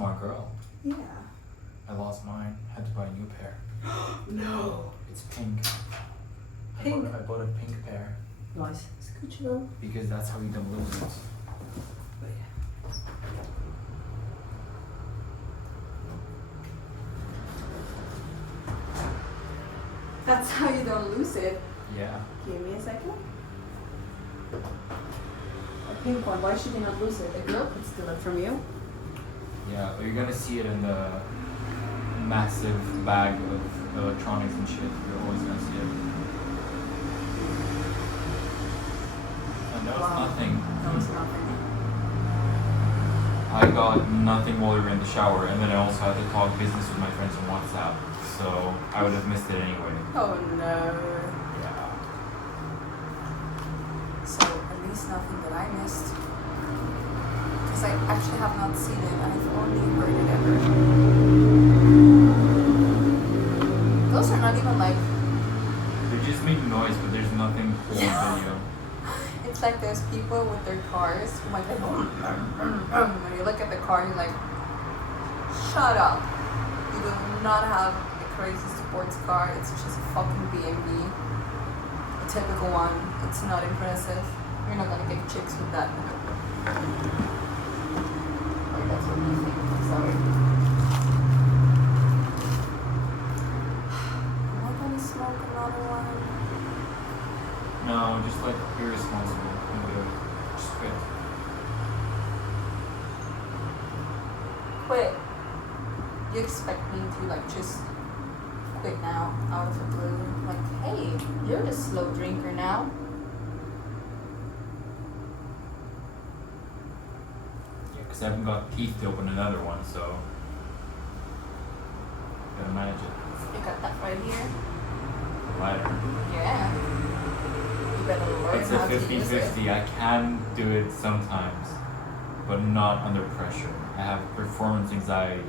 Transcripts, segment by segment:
smart girl. Yeah. I lost mine. Had to buy a new pair. No. It's pink. Pink? I bought a pink pair. Nice. Scooch though. Because that's how you don't lose it. That's how you don't lose it. Yeah. Give me a second. A pink one. Why should you not lose it? A girl could steal it from you. Yeah, but you're gonna see it in the massive bag of electronics and shit. You're always gonna see it. And that was nothing. That was nothing. I got nothing while we were in the shower, and then I also had to talk business with my friends on WhatsApp, so I would have missed it anyway. Oh no. Yeah. So at least nothing that I missed. Because I actually have not seen it, I've only heard it ever. Those are not even like... They just make noise, but there's nothing cool in the video. It's like those people with their cars who might be like, when you look at the car, you're like, shut up. You do not have a crazy sports car, it's just a fucking BMW. A typical one, it's not impressive. You're not gonna get chicks with that. Like that's what you think, I'm sorry. Am I gonna smoke another one? No, just like irresponsible. Don't do it. Just quit. Quit. You expect me to like just quit now out of the blue? Like, hey, you're the slow drinker now. Yeah, because I haven't got teeth to open another one, so gotta manage it. You got that right here. Lighter. Yeah. You better learn It's a how to use it. 50-50. I can do it sometimes, but not under pressure. I have performance anxiety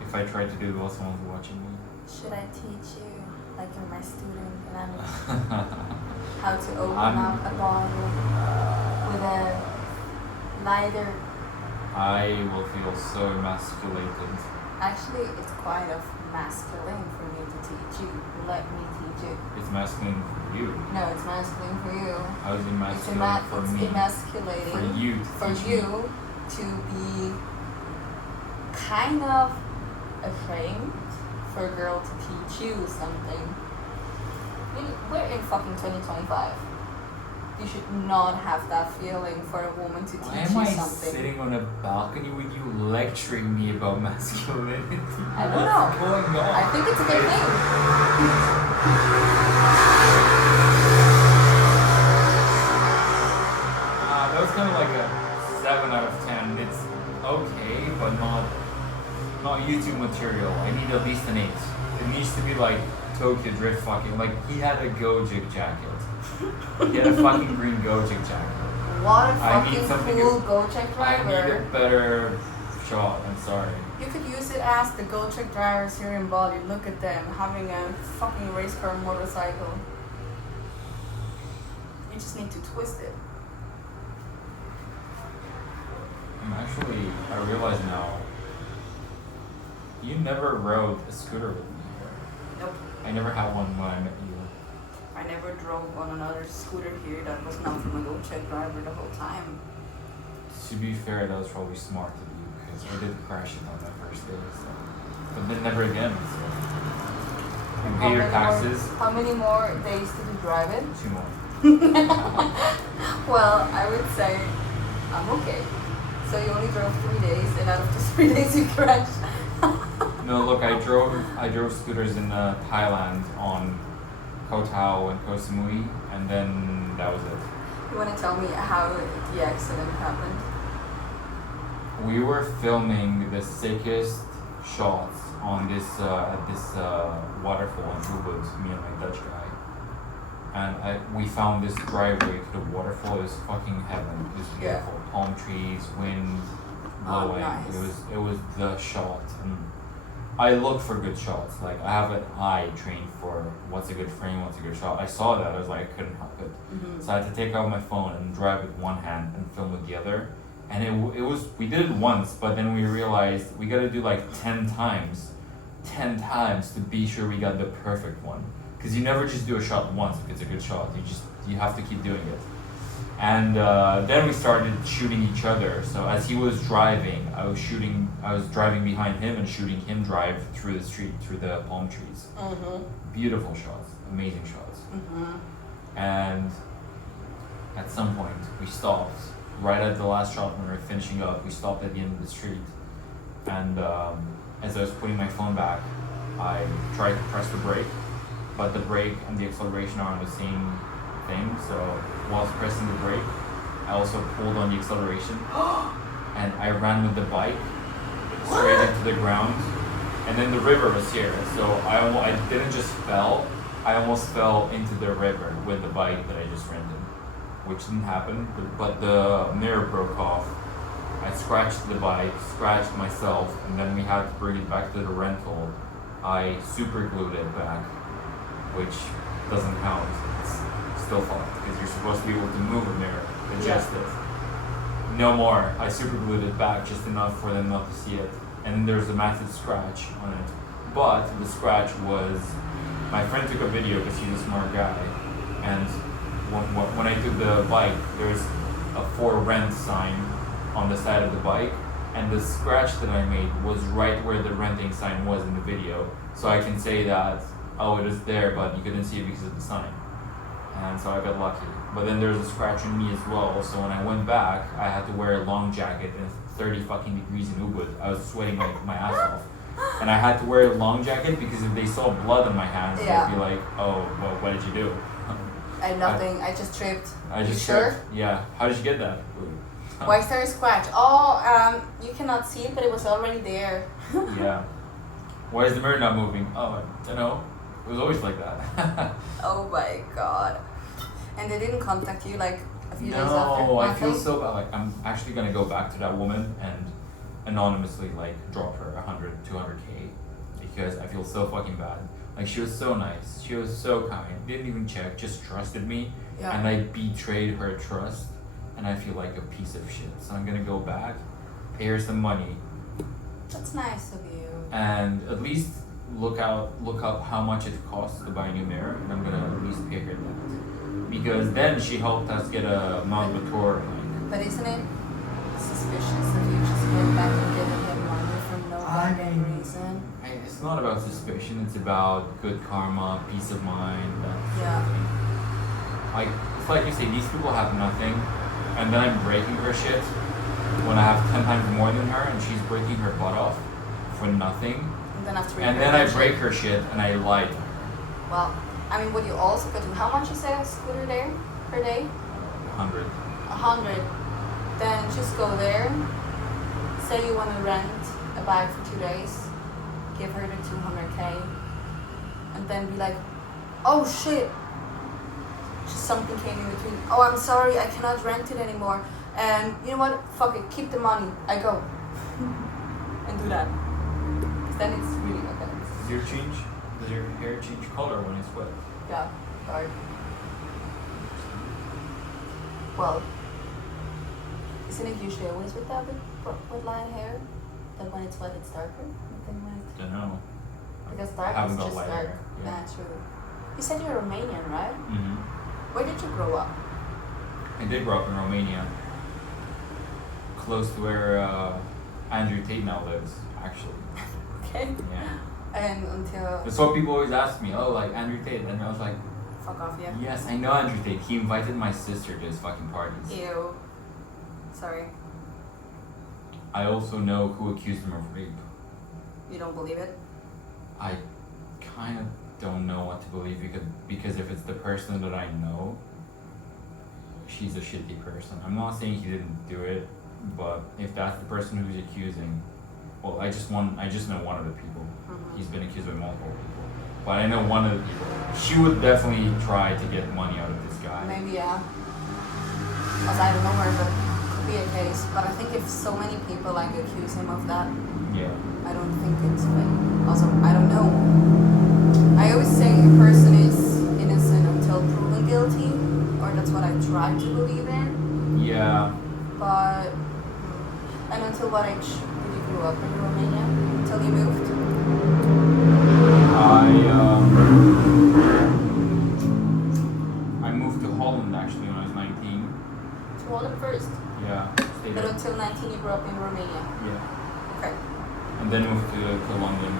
if I try to do it while someone's watching me. Should I teach you, like you're my student, and I'm how to open up a bottle with a lighter? I will feel so emasculated. Actually, it's quite of masculine for me to teach you. Let me teach you. It's masculine for you. No, it's masculine for you. How is it masculine for It's me? emasculating For you to for teach you me. to be kind of ashamed for a girl to teach you something. We're in fucking 2025. You should not have that feeling for a woman to Why teach am you I something. sitting on a balcony with you lecturing me about masculinity? I don't know. What's going on? I think it's a good thing. That was kind of like a 7 out of 10. It's okay, but not YouTube material. I need at least an 8. It needs to be like Tokyo Drift fucking, like he had a Gojek jacket. He had a fucking green Gojek jacket. What a I need fucking something cool Gojek I need a driver. better shot, I'm sorry. You could use it as the Gojek drivers here in Bali. Look at them having a fucking race car motorcycle. You just need to twist it. I realize now, you never rode a scooter with me. Nope. I never had one when I met you. I never drove on another scooter here that was not from a Gojek driver the whole time. To be fair, that was probably smart of you because I did crash it on that first day. So. But then never again. So. You pay your taxes. How many more days did you drive it? 2 more. Well, I would say I'm okay. So you only drove 3 days, and out of the 3 days you crashed. No, look, I drove scooters in Thailand on Koh Tao and Koh Samui, and then that was it. You want to tell me how the accident happened? We were filming the sickest shots on this at this waterfall in Ubud, me and my Dutch guy. And we found this driveway to the waterfall. It was fucking heaven. It was beautiful. Yeah. Palm trees, wind blowing. Nice. It was the shot. And I look for good shots. Like I have an eye trained for what's a good frame, what's a good shot. I saw that. I was like, I couldn't help it. Mm-hmm. So I had to take out my phone and drive with one hand and film with the other. And it was, we did it once, but then we realized we gotta do like 10 times to be sure we got the perfect one. Because you never just do a shot once if it's a good shot. You have to keep doing it. And then we started shooting each other. So as he was driving, I was driving behind him and shooting him drive through the street, through the palm trees. Beautiful shots, amazing shots. And at some point, we stopped. Right at the last shot when we were finishing up, we stopped at the end of the street. And as I was putting my phone back, I tried to press the brake, but the brake and the acceleration are on the same thing. So whilst pressing the brake, I also pulled on the acceleration and I ran with the bike straight into the ground. And then the river was here, so I didn't just fell, I almost fell into the river with the bike that I just rented. Which didn't happen, but the mirror broke off. I scratched the bike, scratched myself, and then we had to bring it back to the rental. I super glued it back, which doesn't count. It's still fucked, because you're supposed to be able to move a mirror, adjust it. No more. I super glued it back just enough for them not to see it. And then there's a massive scratch on it. But the scratch was, my friend took a video because he's a smart guy, and when I took the bike, there's a for rent sign on the side of the bike, and the scratch that I made was right where the renting sign was in the video. So I can say that, oh, it is there, but you couldn't see it because of the sign. And so I got lucky. But then there's a scratch on me as well, so when I went back, I had to wear a long jacket and 30 fucking degrees in Ubud. I was sweating like my ass off. And I had to wear a long jacket because if they saw blood on my hands, they'd be like, oh, well, what did you do? Nothing. I just tripped. I just sure? tripped. Yeah. How did you get that? Why is there a scratch? Oh, you cannot see it, but it was already there. Yeah. Why is the mirror not moving? Oh, I don't know. It was always like that. Oh my god. And they didn't contact you like a few days after? No, I feel so bad. Like, I'm actually gonna go back to that woman and anonymously like drop her 100, 200K because I feel so fucking bad. Like, she was so nice, she was so kind, didn't even check, just trusted me, and I betrayed her trust, and I feel like a piece of shit. So I'm gonna go back, pay her some money. That's nice of you. And at least look up how much it costs to buy a new mirror, and I'm gonna at least pay her that. Because then she helped us get a Mount Bator. But isn't it suspicious if you just go back and give him money for no goddamn reason? It's not about suspicion, it's about good karma, peace of mind. Like, it's like you say, these people have nothing, and then I'm breaking her shit when I have 10 times more than her, and she's breaking her butt off for nothing. And then I break her shit, and I lie to her. Well, I mean, what you also could do, how much is a scooter there per day? 100. 100. Then just go there, say you want to rent a bike for 2 days, give her the 200K, and then be like, oh shit, just something came in between. Oh, I'm sorry, I cannot rent it anymore. And you know what? Fuck it, keep the money. I go. And do that. Because then it's really okay. Does your hair change color when it's wet? Yeah, dark. Well, isn't it usually always with that with line hair? That when it's wet, it's darker? I don't know. Because dark is just dark. Hair. Yeah. True. You said you're Romanian, right? Mm-hmm. Where did you grow up? I did grow up in Romania. Close to where Andrew Tate now lives, actually. Okay. Yeah. And until... That's what people always ask me, oh, like Andrew Tate. And I was like... Fuck off, yeah. Yes, I know Andrew Tate. He invited my sister to his fucking parties. Ew. Sorry. I also know who accused him of rape. You don't believe it? I kind of don't know what to believe because if it's the person that I know, she's a shitty person. I'm not saying he didn't do it, but if that's the person who's accusing, well, I just know one of the people. Mm-hmm. He's been accused by multiple people, but I know one of the people. She would definitely try to get money out of this guy. Maybe, yeah. Because I don't know her, but it could be a case. But I think if so many people like accuse him of that, yeah, I don't think it's fake. Also, I don't know. I always say a person is innocent until proven guilty, or that's what I try to believe in. Yeah. But what age did you grow up in Romania until you moved? I moved to Holland actually when I was 19. To Holland first? Yeah. Stayed But there. until 19 you grew up in Romania? Yeah. Okay. And then moved to London.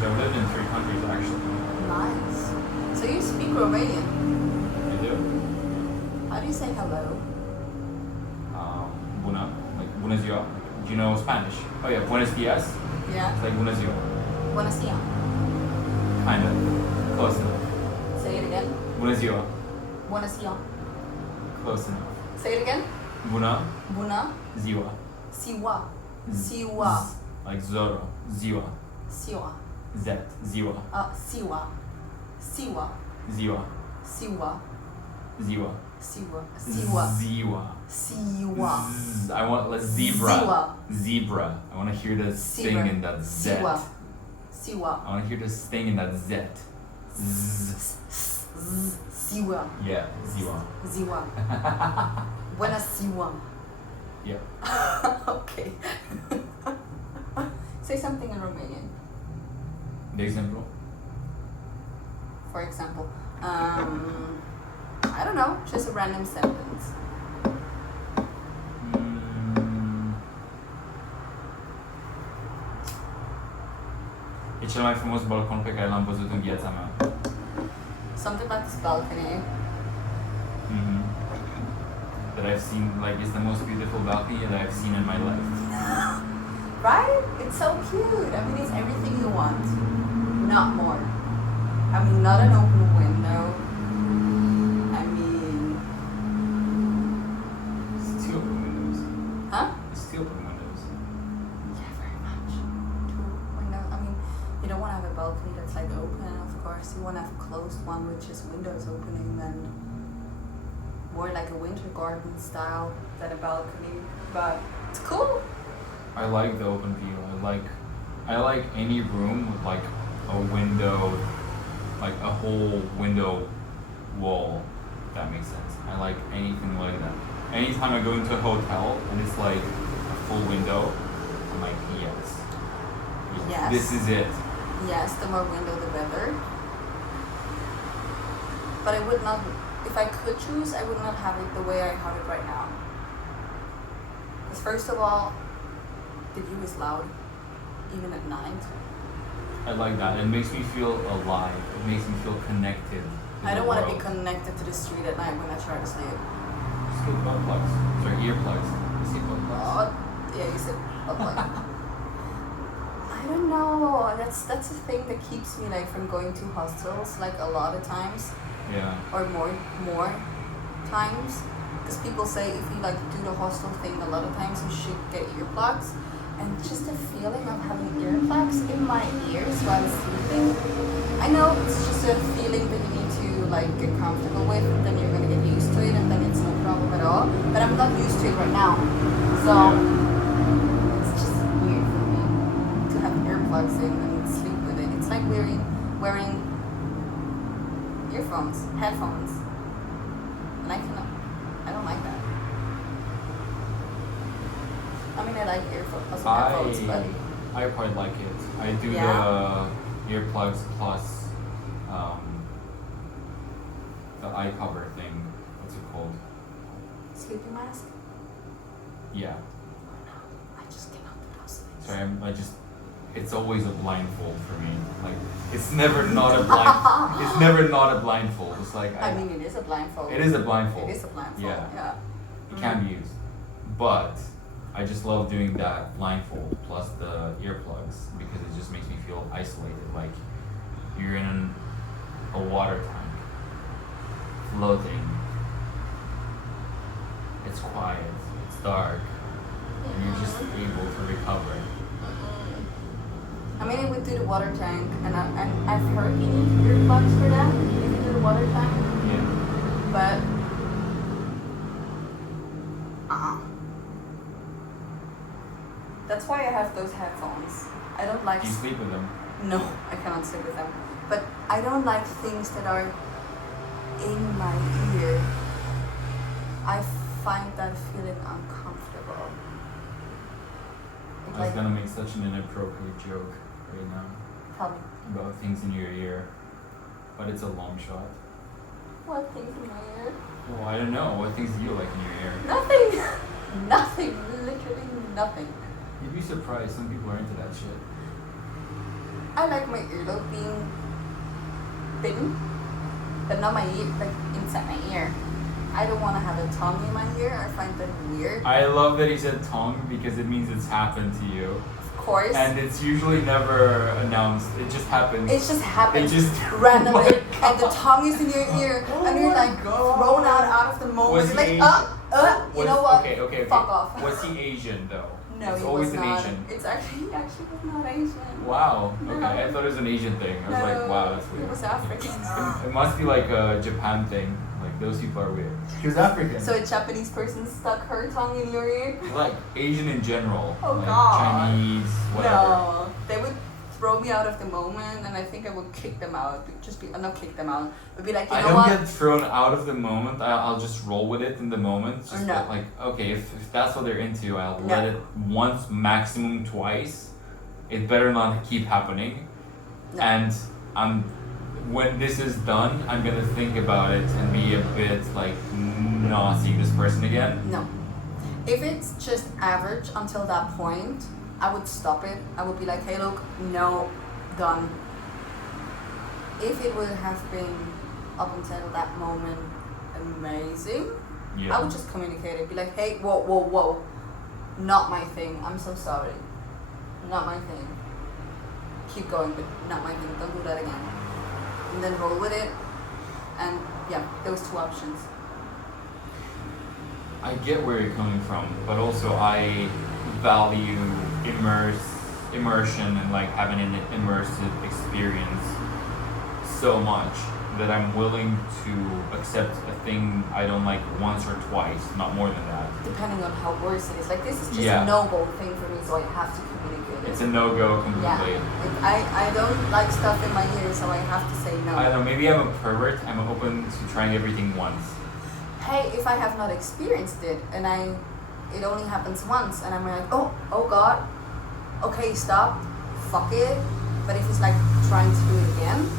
So I've lived in 3 countries actually. Nice. So you speak Romanian? I do. How do you say hello? Bună. Like bună ziua. Do you know Spanish? Oh yeah, buenos dias. Yeah. It's like bună ziua. Buenos dias. Kind of. Close enough. Say it again. Bună ziua. Buenos dias. Close enough. Say it again. Bună Bună ziua. ziua. Ziua. Like zero. Ziua. Ziua. Z. Ziua. Siwa. Siwa. Ziua. Siwa. Ziua. Siwa. Siwa. Ziua. Siwa. Z. I want like zebra. Ziwa. Zebra. I want to hear the sting Zebra. in that Z. Siwa. Siwa. I want to hear the sting in that Z. Z. Siwa. Yeah. Ziua. Ziwa. Buena siwa. Yeah. Okay. Say something in Romanian. De exemplu. For example, I don't know, just a random sentence. E cel mai frumos balcon pe care l-am văzut în viața mea. Something about this balcony. That I've seen, like, it's the most beautiful balcony that I've seen in my life. Right? It's so cute. I mean, it's everything you want. Not more. I mean, not an open window. I mean... It's 2 open windows. Huh? It's 2 open windows. Yeah, very much. 2 windows. I mean, you don't want to have a balcony that's like open, of course. You want to have a closed one with just windows opening and more like a winter garden style than a balcony. But it's cool. I like the open view. I like any room with like a window, like a whole window wall. If that makes sense. I like anything like that. Anytime I go into a hotel and it's like a full window, I'm like, yes. Yes. This is it. Yes, the more window, the better. But I would not, if I could choose, I would not have it the way I have it right now. Because first of all, the view is loud, even at night. I like that. It makes me feel alive. It makes me feel connected. I don't want to be connected to the street at night when I try to sleep. Just get butt plugs. Sorry, earplugs. You see butt plugs? Oh, yeah, you said butt plug. I don't know. That's the thing that keeps me like from going to hostels like a lot of times. Yeah. Or more times. Because people say if you like do the hostel thing a lot of times you should get earplugs. And just the feeling of having earplugs in my ears while sleeping. I know it's just a feeling that you need to like get comfortable with, and then you're gonna get used to it, and then it's no problem at all. But I'm not used to it right now, so it's just weird for me to have earplugs in and sleep with it. It's like wearing earphones, headphones, and I don't like that. I mean, I like headphones, but I quite like it. I do Yeah? the earplugs plus the eye cover thing. What's it called? sleeping mask. Yeah. I just cannot do those things. Sorry, it's always a blindfold for me. Like it's never not a blind. It's never not a blindfold. It's like I mean, it is a blindfold. it is a blindfold. It is a blindfold. Yeah. Yeah. It can be used, but I just love doing that blindfold plus the earplugs because it just makes me feel isolated, like you're in a water tank, floating. It's quiet, it's dark, and you're just able to recover. I mean, it would do the water tank, and I've heard you need earplugs for that if you do the water tank, Yeah. but that's why I have those headphones. I don't like. Do you sleep with them? No, I cannot sleep with them. But I don't like things that are in my ear. I find that feeling uncomfortable. I was Like, gonna make such an inappropriate joke right now tell me. about things in your ear, but it's a long shot. What things in my ear? Well, I don't know. What things do you like in your ear? Nothing. Nothing. Literally nothing. You'd be surprised. Some people are into that shit. I like my earlobe being thin, but not my ear, like inside my ear. I don't want to have a tongue in my ear. I find that weird. I love that he said tongue because it means it's happened to you. Of course. And it's usually never announced. It just happens. It just happens It just randomly, Oh my and the tongue is in your ear, and you're like thrown out of the moment. Was You're he like, Asian? you know what? Okay. Fuck off. Was he Asian though? No, it's he always was an not. Asian. It's actually, he actually was not Asian. Wow. No. Okay. I thought it was an Asian thing. I was like, wow, that's weird. He was African. It must be like a Japan thing. Like those people are weird. He was African. So a Japanese person stuck her tongue in your ear? Like Asian in general. Oh, like God. Chinese, whatever. No, they would throw me out of the moment, and I think I would kick them out. Just be not kick them out, but be like, you I know don't what? get thrown out of the moment. I'll just roll with it in the moment. Just No. like, okay, if that's what they're into, I'll No. let it once, maximum twice. It better not keep happening. No. And when this is done, I'm gonna think about it and be a bit like not seeing this person again. No. If it's just average until that point, I would stop it. I would be like, hey, look, no, done. If it would have been up until that moment amazing, Yeah. I would just communicate it. Be like, hey, whoa. Not my thing. I'm so sorry. Not my thing. Keep going, but not my thing. Don't do that again. And then roll with it. And yeah, those two options. I get where you're coming from, but also I value immersion and like having an immersive experience so much that I'm willing to accept a thing I don't like once or twice, not more than that. Depending on how worse it is. Like, this is just Yeah. a no-go thing for me, so I have to communicate it. It's a no-go Yeah. completely. I don't like stuff in my ear, so I have to say no. I don't know, maybe I'm a pervert. I'm open to trying everything once. Hey, if I have not experienced it, and it only happens once, and I'm like, oh God, okay, stop, fuck it. But if it's like trying to do it again,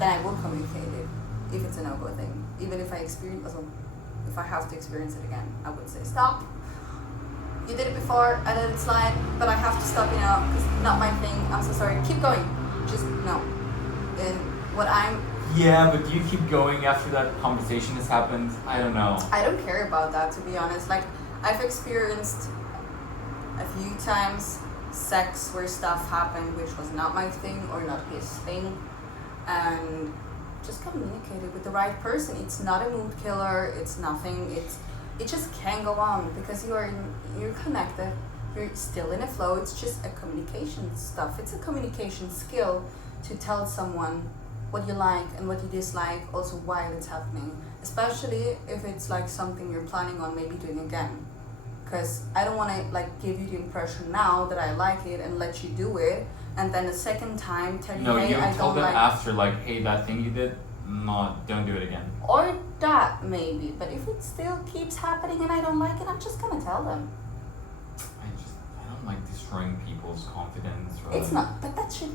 then I will communicate it. If it's a no-go thing, even if if I have to experience it again, I would say stop. You did it before, I let it slide, but I have to stop you now because it's not my thing. I'm so sorry. Keep going. Just no. And what Yeah, but do you keep going after that conversation has happened? I don't know. I don't care about that, to be honest. Like, I've experienced a few times sex where stuff happened which was not my thing or not his thing, and just communicate it with the right person. It's not a mood killer. It's nothing. It just can go on because you're connected. You're still in a flow. It's just a communication stuff. It's a communication skill to tell someone what you like and what you dislike, also while it's happening, especially if it's like something you're planning on maybe doing again. Because I don't want to like give you the impression now that I like it and let you do it, and then the second time tell you, No, hey, you I tell don't them like. after, like, hey, that thing you did, don't do it again. Or that maybe, but if it still keeps happening and I don't like it, I'm just gonna tell them. I don't like destroying people's confidence. Or It's not, but it should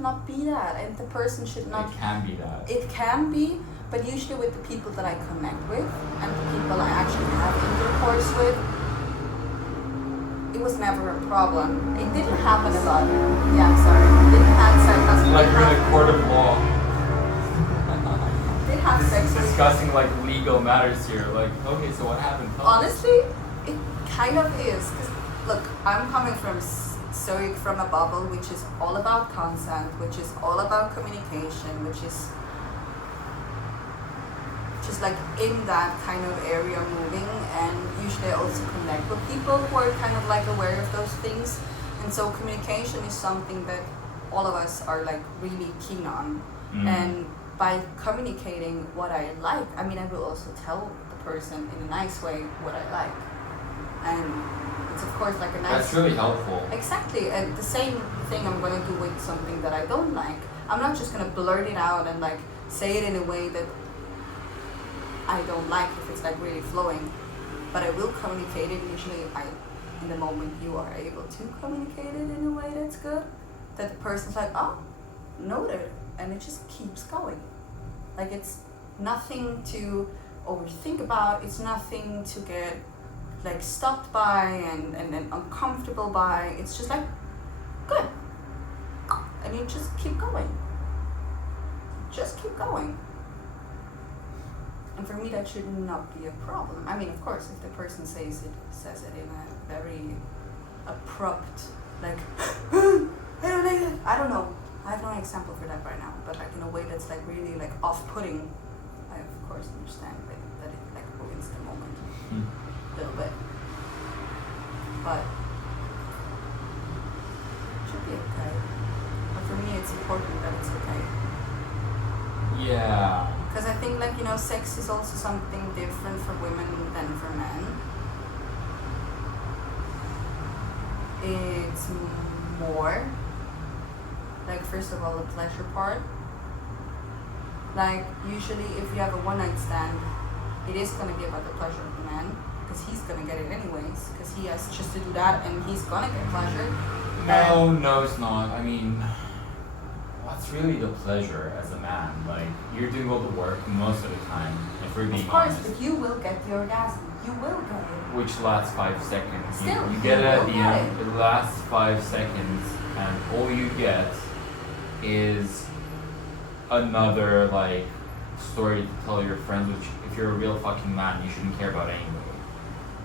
not be that, and the person should not. It can be that. It can be, but usually with the people that I connect with and the people I actually have intercourse with, it was never a problem. It didn't happen a lot. Yeah, I'm sorry. It didn't have sex. Like we're in a court of law. Did have sex with. Discussing like legal matters here. Like, okay, so what happened? Tell us. Honestly, it kind of is. Cause look, I'm coming from from a bubble which is all about consent, which is all about communication, which is just like in that kind of area moving, and usually I also connect with people who are kind of like aware of those things, and so communication is something that all of us are like really keen on. And by communicating what I like, I mean I will also tell the person in a nice way what I like, and it's of course like a nice. That's really helpful. Exactly, and the same thing I'm gonna do with something that I don't like. I'm not just gonna blurt it out and like say it in a way that I don't like if it's like really flowing, but I will communicate it. Usually I in the moment you are able to communicate it in a way that's good, that the person's like, oh, noted, and it just keeps going. Like, it's nothing to overthink about, it's nothing to get like stopped by and uncomfortable by. It's just like, good, and you just keep going. Just keep going. And for me, that should not be a problem. I mean, of course, if the person says it in a very abrupt, like, I don't like it. I don't know. I have no example for that right now. But like in a way that's like really like off-putting, I of course understand that it like ruins the moment a little bit. But it should be okay. But for me, it's important that it's okay. Yeah. Because I think, like, you know, sex is also something different for women than for men. It's more, like, first of all, the pleasure part. Like, usually if you have a one-night stand, it is going to be about the pleasure of the man, because he's going to get it anyways, because he has just to do that and he's going to get pleasure. No, it's not. I mean, what's really the pleasure as a man? Like, you're doing all the work most of the time, if we're being honest. Of course, but you will get the orgasm. You will get it. Which lasts 5 seconds. Still, you get it at the get end. It lasts 5 seconds, and all you get is another, like, story to tell your friends, which, if you're a real fucking man, you shouldn't care about anyway.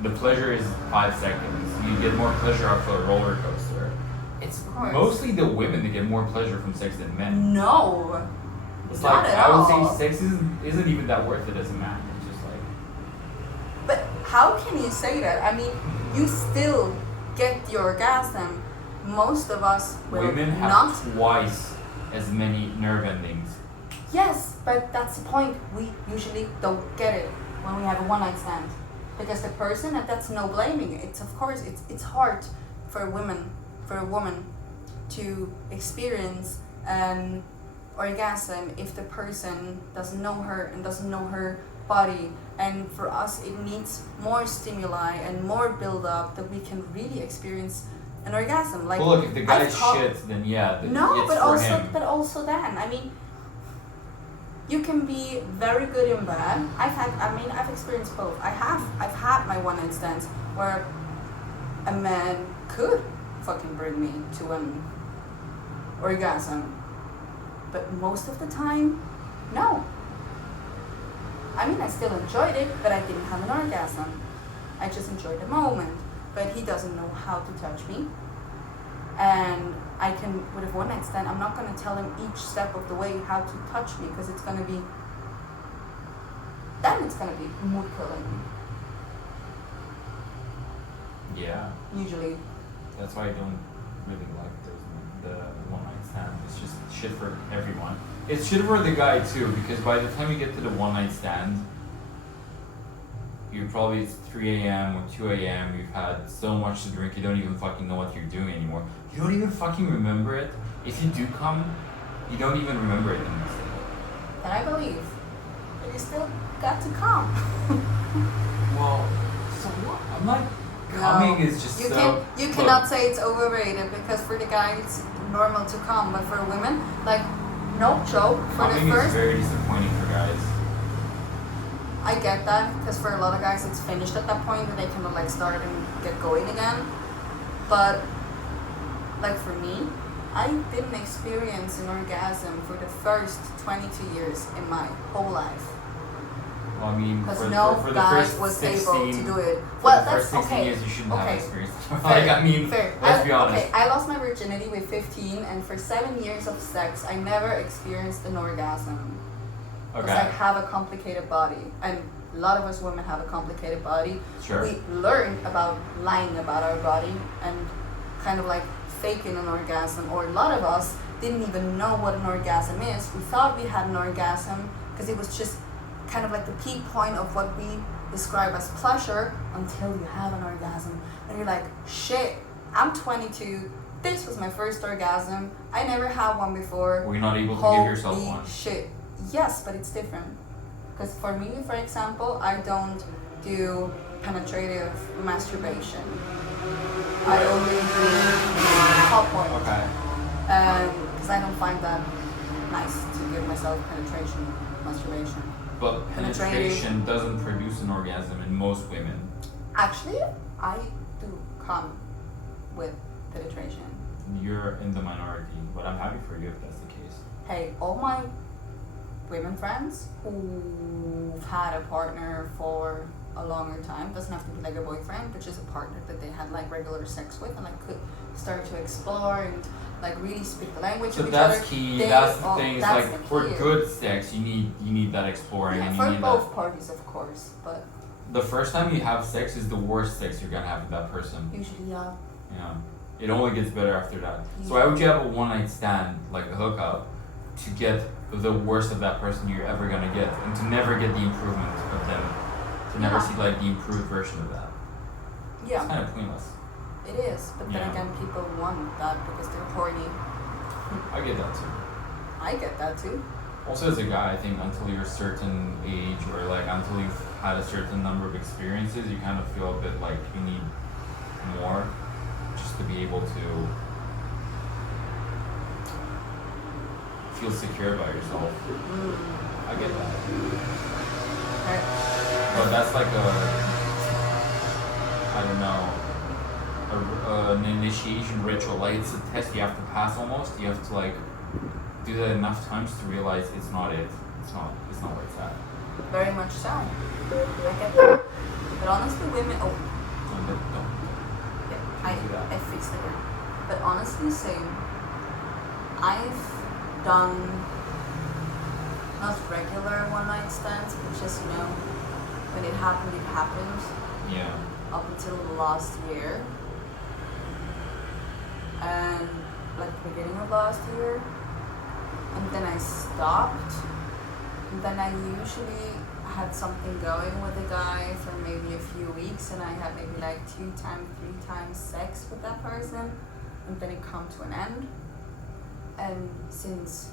The pleasure is 5 seconds. You get more pleasure off a roller coaster. It's mostly the women that get more pleasure from sex than men. No. It's not like, at I would all. say sex isn't even that worth it as a man. It's just like... But how can you say that? I mean, you still get the orgasm. Most of us will Women have not. twice as many nerve endings. Yes, but that's the point. We usually don't get it when we have a one-night stand. Because the person, and that's no blaming. It's, of course, it's hard for a woman to experience an orgasm if the person doesn't know her and doesn't know her body. And for us, it needs more stimuli and more build-up that we can really experience an orgasm. Like, well, look, if the guy's shit, then yeah, no, it's but for also, him. but also then, I mean, you can be very good in bed. I've experienced both. I've had my one-night stands where a man could fucking bring me to an orgasm, but most of the time, no. I mean, I still enjoyed it, but I didn't have an orgasm. I just enjoyed the moment. But he doesn't know how to touch me, and I can, with a one-night stand, I'm not gonna tell him each step of the way how to touch me, because it's gonna be mood killing. Yeah. Usually. That's why I don't really like the one-night stand. It's just shit for everyone. It's shit for the guy too, because by the time you get to the one-night stand, it's 3 a.m. or 2 a.m. You've had so much to drink, you don't even fucking know what you're doing anymore. You don't even fucking remember it. If you do come, you don't even remember it the next day. And I believe. But you still got to come. Well, so what? I'm like, coming is just you cannot say it's overrated, because for the guy it's normal to come, but for women, like, no joke, for the coming first... is very disappointing for guys. I get that, because for a lot of guys it's finished at that point and they cannot like start and get going again. But like for me, I didn't experience an orgasm for the first 22 years in my whole life. Well, I mean, because for no the guy first was 16, able to do it. For Well, the that's first 16 okay. years you shouldn't have experienced it. Fair. Like, I mean, fair. let's be honest. Okay, I lost my virginity with 15, and for 7 years of sex, I never experienced an orgasm. Because I have a complicated body, and a lot of us women have a complicated body. Sure. We learn about lying about our body and kind of like faking an orgasm, or a lot of us didn't even know what an orgasm is. We thought we had an orgasm because it was just kind of like the peak point of what we describe as pleasure until you have an orgasm. And you're like, shit, I'm 22. This was my first orgasm. I never had one before. Were you not able to give yourself one? Holy shit. Yes, but it's different. Because for me, for example, I don't do penetrative masturbation. I only do top point. Okay. Because I don't find that nice to give myself penetration, masturbation. But penetration doesn't produce an orgasm in most women. Actually, I do come with penetration. You're in the minority, but I'm happy for you if that's the case. Hey, all my women friends who've had a partner for a longer time, doesn't have to be like a boyfriend, but just a partner that they had like regular sex with and like could start to explore and like really speak the language So of each that's other. key. That's the thing. It's That's like the for key. good sex, you need that exploring, Yeah, and for you need both that. parties, of course, but The first time you have sex is the worst sex you're gonna have with that person. usually, yeah. Yeah. It only gets better after that. So why would you have a one night stand, like a hookup, to get the worst of that person you're ever gonna get, and to never get the improvement of them, to never see like the improved version of that? Yeah. It's kind of pointless. It is, but then Yeah. again, people want that because they're horny. I get that too. I get that too. Also, as a guy, I think until you're a certain age, or like until you've had a certain number of experiences, you kind of feel a bit like you need more, just to be able to feel secure about yourself. I get that. But that's like I don't know, an initiation ritual. Like it's a test you have to pass almost. You have to like do that enough times to realize it's not it. It's not where it's at. Very much so. I get that. But honestly, women. Oh, Don't. yeah, do that. I fixed it. But honestly, same. I've done not regular one night stands, but just when it happened, it happened. Yeah. Up until last year, and like the beginning of last year, and then I stopped. And then I usually had something going with a guy for maybe a few weeks, and I had maybe like 2 times, 3 times sex with that person, and then it come to an end. And since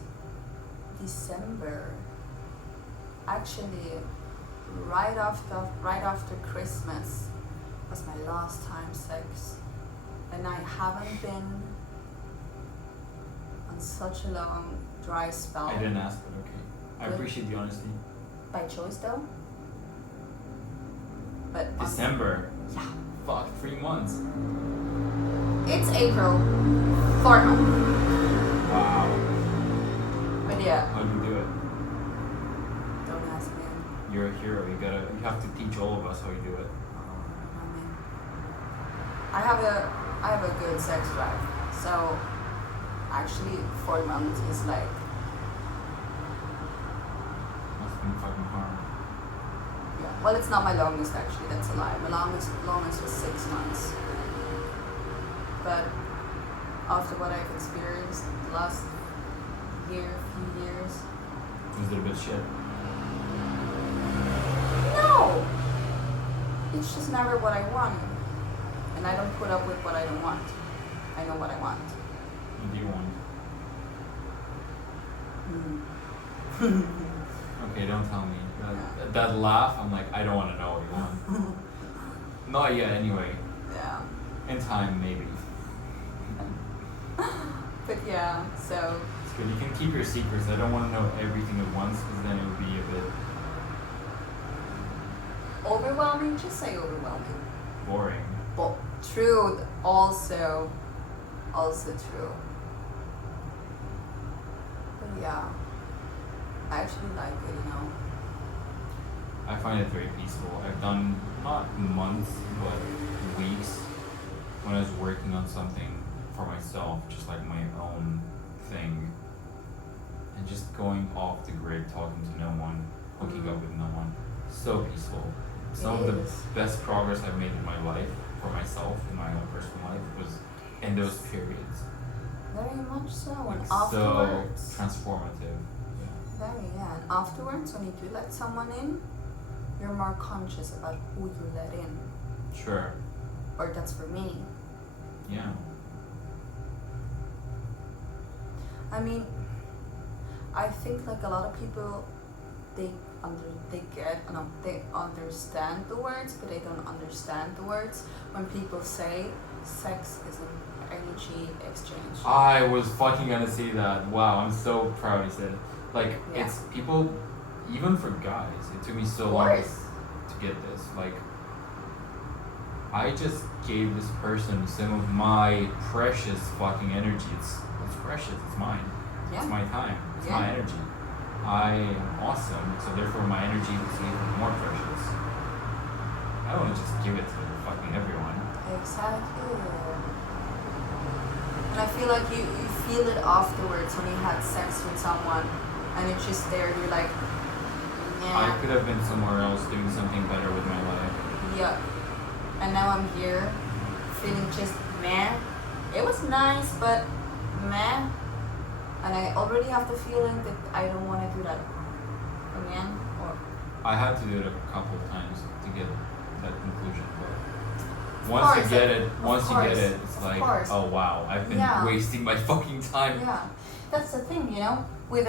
December, actually right after Christmas was my last time sex, and I haven't been on such a long dry spell. I didn't ask, but okay. I Good. appreciate the honesty. By choice though. But December. yeah, Fuck, 3 months. it's April, 4 months. Wow. But yeah, How'd you do it? don't ask me. You're a hero. You have to teach all of us how you do it. I mean, I have a good sex drive, so actually 4 months is like. Must have been fucking hard. Yeah. Well, it's not my longest actually. That's a lie. My longest was 6 months. But after what I've experienced the last few years. Was it a bit shit? No. It's just never what I want, and I don't put up with what I don't want. I know what I want. What do you want? Okay, don't tell me. That laugh, I'm like, I don't want to know what you want. Not yet, anyway. Yeah. In time, maybe. But yeah, so It's good. You can keep your secrets. I don't want to know everything at once, because then it would be a bit overwhelming. Just say overwhelming. boring. But true, also true. But yeah, I actually like it, I find it very peaceful. I've done not months, but weeks when I was working on something for myself, just like my own thing, and just going off the grid, talking to no one, hooking up with no one. So peaceful. Some of the Yes. best progress I've made in my life, for myself, in my own personal life, was in those periods. Very much so. And Like afterwards, so transformative. Yeah. very, yeah. And afterwards, when you do let someone in, you're more conscious about who you let in. Sure. Or that's for me. Yeah. I mean, I think like a lot of people they they understand the words, but they don't understand the words when people say sex is an energy exchange. I was fucking gonna say that. Wow, I'm so proud you said it. Like, Yeah. it's people, even for guys, it took me so long to get this. Like, I just gave this person some of my precious fucking energy. It's precious, it's mine. Yeah. It's my time, it's Yeah. my energy. I am awesome, so therefore my energy is even more precious. I don't want to just give it to fucking everyone. Exactly. And I feel like you feel it afterwards when you had sex with someone and it's just there, you're like, yeah. I could have been somewhere else doing something better with my life. Yeah. And now I'm here feeling just meh. It was nice, but meh. And I already have the feeling that I don't want to do that again. Or I had to do it a couple of times to get that conclusion, but once course, you get it, it's like, course. oh wow, I've been Yeah. wasting my fucking time. Yeah, that's the thing, you know, with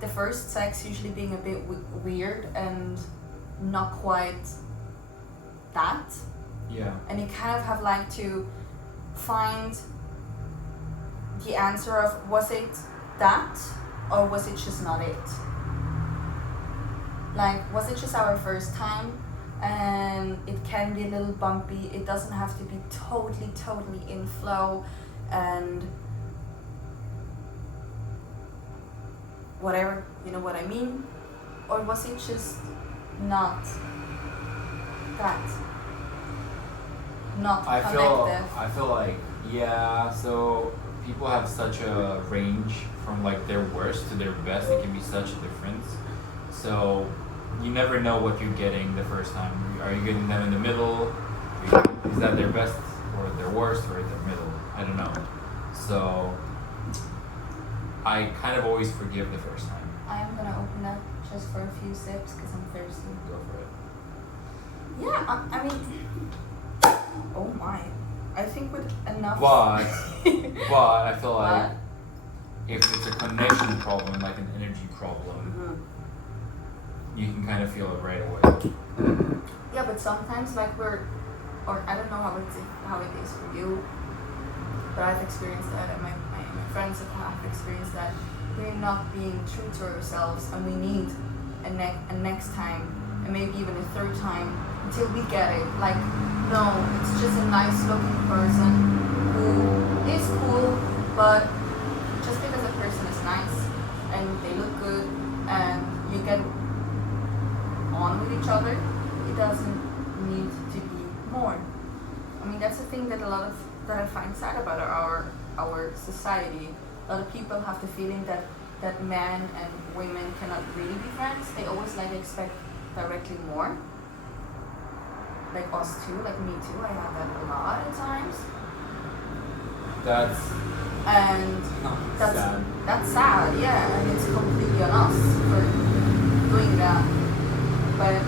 the first sex usually being a bit weird and not quite that, Yeah. and you kind of have like to find the answer of was it that or was it just not it? Like, was it just our first time? And it can be a little bumpy. It doesn't have to be totally in flow and whatever, you know what I mean? Or was it just not that? Not connected. I feel like, yeah, so people have such a range from like their worst to their best. It can be such a difference. So you never know what you're getting the first time. Are you getting them in the middle? Is that their best or their worst or their middle? I don't know. So I kind of always forgive the first time. I am gonna open up just for a few sips because I'm thirsty. Go for it. Yeah, I mean, oh my. I think with enough. But I feel like But? if it's a connection problem, like an energy problem, you can kind of feel it right away. Yeah, but sometimes like or I don't know how it is for you, but I've experienced that, and my friends have experienced that. We're not being true to ourselves, and we need a next time, and maybe even a third time until we get it. Like, no, it's just a nice looking person who is cool, but just because a person is nice and they look good and you get on with each other, it doesn't need to be more. I mean, that's the thing that that I find sad about our society. A lot of people have the feeling that men and women cannot really be friends. They always like expect directly more. Like us too, like me too. I have that a lot of times. That's sad. That's sad, yeah, and it's completely on us for doing that. But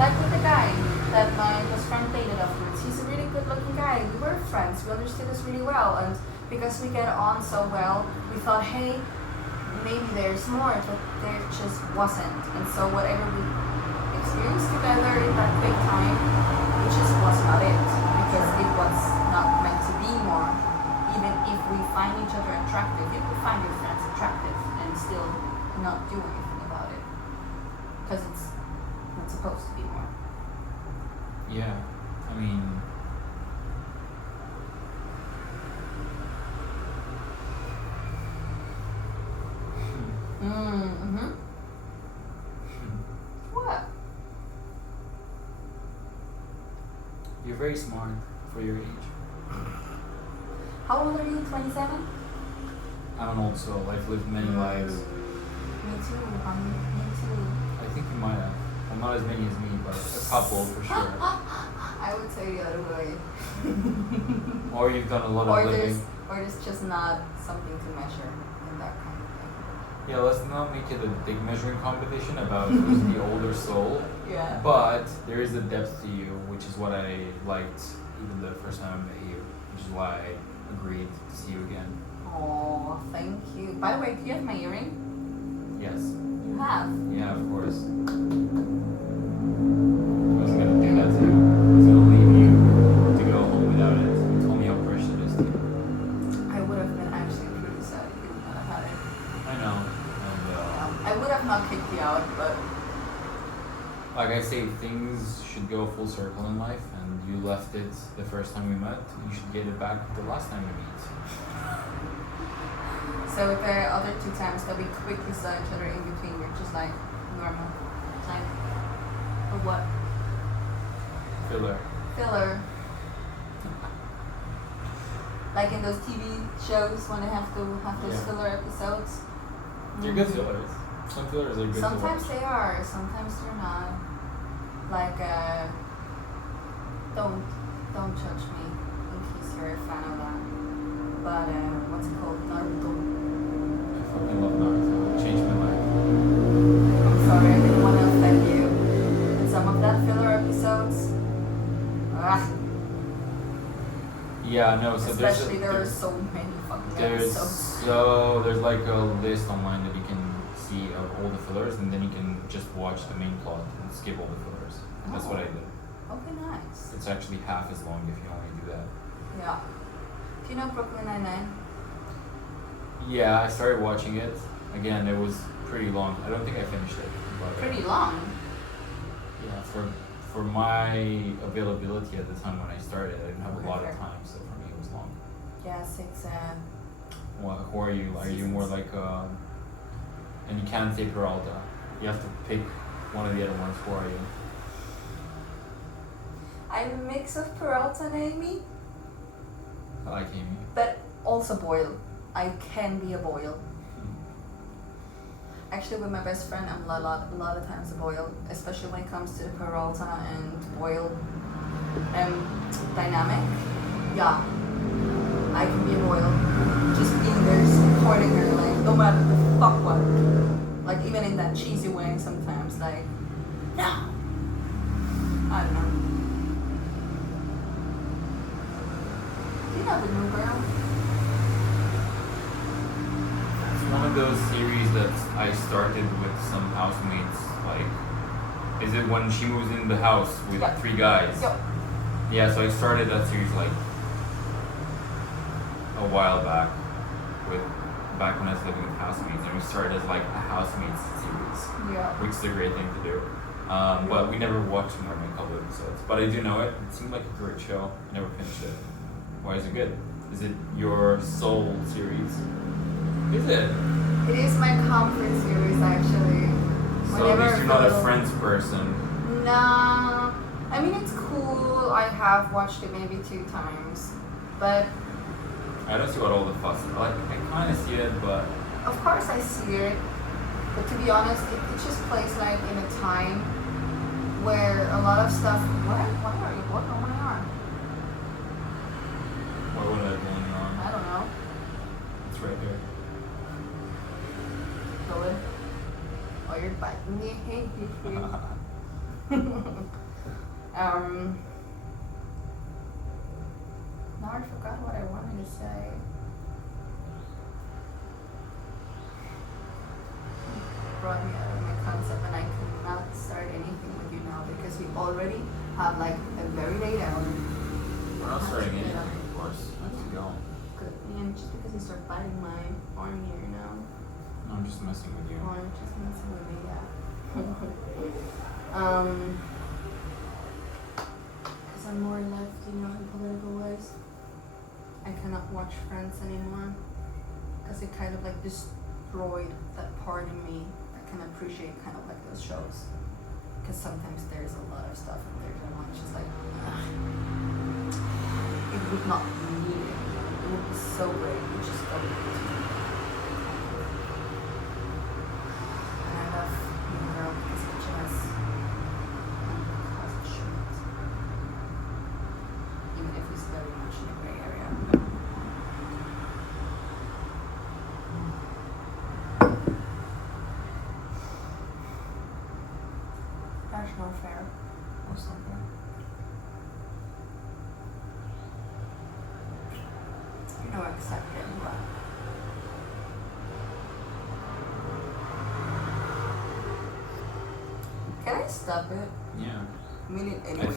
like with the guy that my best friend dated afterwards, he's a really good looking guy. We were friends, we understood us really well, and because we get on so well, we thought, hey, maybe there's more, but there just wasn't. And so whatever we experienced together in that quick time, it just was not it, because it was not meant to be more. Even if we find each other attractive, you can find your friends attractive and still not do anything about it, because it's not supposed to be more. Yeah, I mean, What? you're very smart for your age. How old are you? 27? I'm an old soul. I've lived many lives. Me too. Me too. I think you might have. Well, not as many as me, but a couple for sure. I would say the other way. Or you've done a lot of living. Or there's just not something to measure in that kind of thing. Yeah, let's not make it a big measuring competition about who's the older soul. Yeah. But there is a depth to you, which is what I liked even the first time I met you, which is why I agreed to see you again. Oh, thank you. By the way, do you have my earring? Yes. You have. Yeah, of course. I wasn't gonna do that to you. I was gonna leave you to go home without it. You told me how precious it is to you. I would have been actually pretty sad if you would not have had it. I know. And I would have not kicked you out, but like I say, things should go full circle in life, and you left it the first time we met. You should get it back the last time we meet. so the other 2 times that we quickly saw each other in between, we're just like normal time. Or what? Filler. Filler. Like in those TV shows when they have to have those Yeah. filler episodes. They're good fillers. Some fillers are good Sometimes to watch. they are, sometimes they're not. Like don't judge me in case you're a fan of that. But what's it called? Naruto. I fucking love Naruto. It changed my life. I'm sorry, I didn't want to offend you. But some of that filler episodes, Yeah, no, so especially there are so many fucking episodes. there's like a list online that you can see of all the fillers, and then you can just watch the main plot and skip all the fillers. That's what I did. Okay, nice. It's actually half as long if you only do that. Yeah. Do you know Brooklyn Nine-Nine? Yeah, I started watching it. Again, it was pretty long. I don't think I finished it. But, Pretty long. Yeah, for my availability at the time when I started, I didn't have a lot of Okay. time, so for me it was long. Yes, it's Who are you? Are you more like and you can't say Peralta. You have to pick one of the other ones. Who are you? I'm a mix of Peralta and Amy, I like Amy. but also Boyle. I can be a Boyle. Actually, with my best friend, I'm a lot of times a Boyle, especially when it comes to the Peralta and Boyle dynamic. Yeah, I can be a Boyle. Just being there, supporting her, like no matter the fuck what. Like even in that cheesy way sometimes, like no. I don't know. Do you know the new girl? It's one of those series that I started with some housemates. Like, is it when she moves in the house with Yeah. 3 guys? Yo. Yeah, so I started that series like a while back back when I was living with housemates, and we started as like a housemates series, Yeah. which is a great thing to do. But we never watched more than a couple episodes. But I do know it. It seemed like a great show. I never finished it. Why is it good? Is it your soul series? Is it? It is my comfort series actually. So at least you're not a Friends person. Nah. I mean it's cool. I have watched it maybe 2 times. But I don't see what all the fuss is. Like, I kind of see it, but of course I see it. But to be honest, it just plays like in a time where a lot of stuff. What are you? What going on? what would I be going on? I don't know. It's right there. Going. Oh, you're biting me. Hey, Now I forgot what I wanted to say. Brought me out of my concept, and I could not start anything with you now because we already have like a very late hour. We're not starting anything, of course. I have to go. Good. And just because you start biting my arm here now. No, I'm just messing with you. Or just messing with me, yeah. Because I'm more left, in political ways. I cannot watch Friends anymore because it kind of like destroyed that part in me that can appreciate kind of like those shows. Because sometimes there's a lot of stuff in there that I'm just like, ugh. It would not need it. It would be so great. It would just go into it. And I love New Girl because it just and because it shouldn't. Even if it's very much in a gray area. That's not fair. What's not there? No, accepted, but Can I stop it? Yeah. I mean, I anyway.